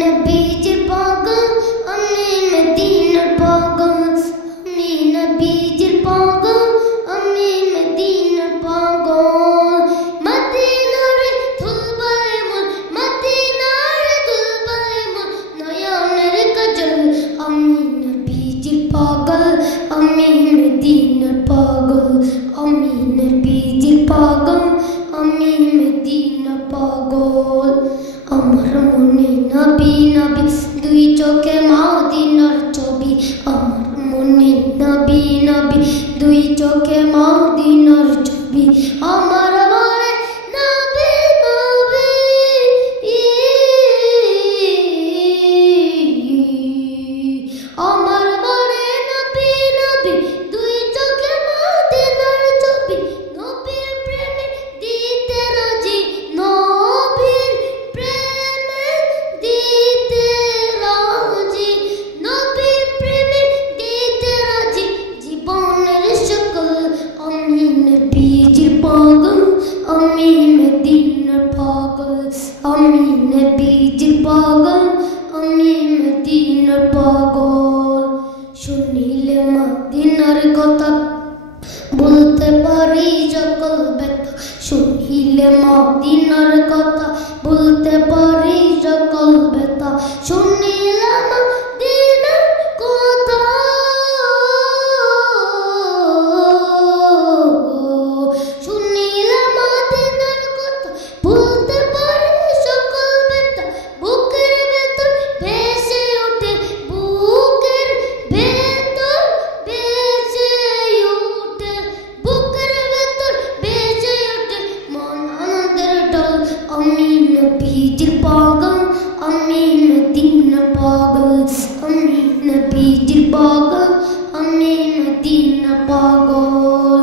নবীজির পাগল আমি মদিনার পাগল, আমি নবীজির পাগল আমি মদিনার পাগল। মদিনারে ধুলবালে মন, মদিনারে ধুলবালে মন, নয়নের কাজল। আমি নবীজির পাগল আমি মদিনার পাগল, আমি নবীজির পাগল আমি মদিনার পাগল। আমার মনে নবী নবী দুই চোখে মদিনার ছবি, আমার মনে নবী নবী দুই চোখে মদিনার ছবি। আমার মনে নবী নবী, আমার মনে নবী নবী দুই চোখে মদিনার ছবি। নবীর প্রেমে দিতে রাজি, নবীর প্রেমে দিতে রাজি, নবীর প্রেমে দিতে রাজি জীবনের সকল। আমি নবীজির পাগল আমি মদিনার পাগল, আমি নবীজির পাগল আমি মদিনার পাগল। শুনিলে মদিনার কথা বলতে পারি সকল ব্যথা, শুনিলে মদিনার কথা বলতে পারি সকল ব্যথা। শুনিলে মদিনার কথা, শুনিলে মদিনার কথা বলতে পারি সকল ব্যথা। বুকের ভেতর ভেসে ওঠে, বুকের ভেতর ভেসে ওঠে, বুকের ভেতর ভেসে ওঠে মন আনন্দের ঢল। আমি নবীজির পাগল আমি মদিনার পাগল, আমি নবীজির পাগল আমি মদিনার পাগল।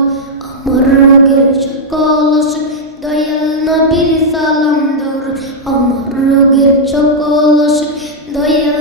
আমার রোগের সকল অসুখ দয়াল নবীর সালাম দৌড়, আমার রোগের সকল অসুখ দয়াল